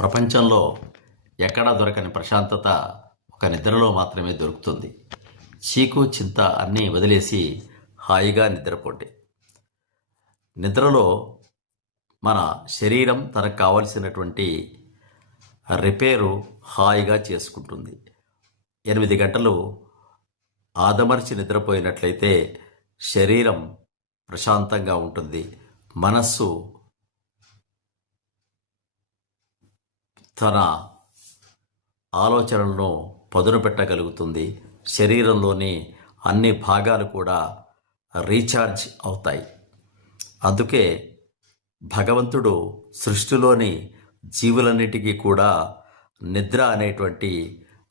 ప్రపంచంలో ఎక్కడా దొరకని ప్రశాంతత ఒక నిద్రలో మాత్రమే దొరుకుతుంది. చీకు చింత అన్నీ వదిలేసి హాయిగా నిద్రపోండి. నిద్రలో మన శరీరం తనకు కావలసినటువంటి రిపేరు హాయిగా చేసుకుంటుంది. 8 గంటలు ఆదమర్చి నిద్రపోయినట్లయితే శరీరం ప్రశాంతంగా ఉంటుంది. మనస్సు తన ఆలోచనలను పదును పెట్టగలుగుతుంది. శరీరంలోని అన్ని భాగాలు కూడా రీఛార్జ్ అవుతాయి. అందుకే భగవంతుడు సృష్టిలోని జీవులన్నిటికీ కూడా నిద్ర అనేటువంటి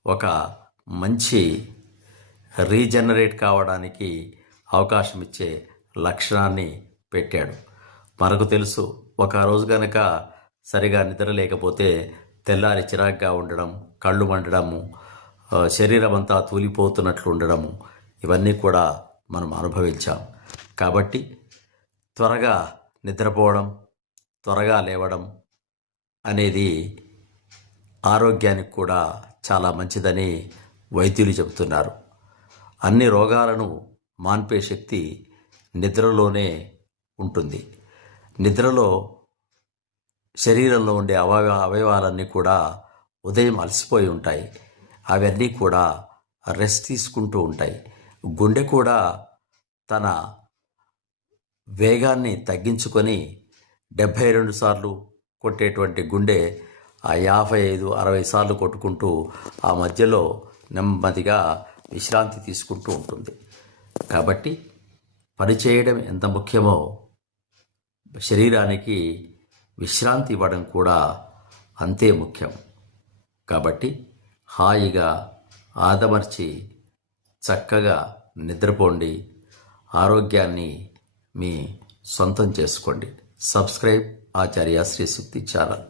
ఒక మంచి రీజనరేట్ కావడానికి అవకాశం ఇచ్చే లక్షణాన్ని పెట్టాడు. మనకు తెలుసు, ఒక రోజు గనక సరిగా నిద్ర లేకపోతే తెల్లారి చిరాగ్గా ఉండడం, కళ్ళు మండడము, శరీరం అంతా తూలిపోతున్నట్లు ఉండడము, ఇవన్నీ కూడా మనం అనుభవించాం. కాబట్టి త్వరగా నిద్రపోవడం, త్వరగా లేవడం అనేది ఆరోగ్యానికి కూడా చాలా మంచిదని వైద్యులు చెబుతున్నారు. అన్ని రోగాలను మాన్పే శక్తి నిద్రలోనే ఉంటుంది. నిద్రలో శరీరంలో ఉండే అవయవాలన్నీ కూడా ఉదయం అలసిపోయి ఉంటాయి. అవన్నీ కూడా రెస్ట్ తీసుకుంటూ ఉంటాయి. గుండె కూడా తన వేగాన్ని తగ్గించుకొని 72 సార్లు కొట్టేటువంటి గుండె 55-60 సార్లు కొట్టుకుంటూ ఆ మధ్యలో నెమ్మదిగా విశ్రాంతి తీసుకుంటూ ఉంటుంది. కాబట్టి పనిచేయడం ఎంత ముఖ్యమో శరీరానికి విశ్రాంతి ఇవ్వడం కూడా అంతే ముఖ్యం. కాబట్టి హాయిగా ఆదమర్చి చక్కగా నిద్రపోండి. ఆరోగ్యాన్ని మీ సొంతం చేసుకోండి. సబ్స్క్రైబ్ ఆచార్య శ్రీ సూక్తి ఛానల్.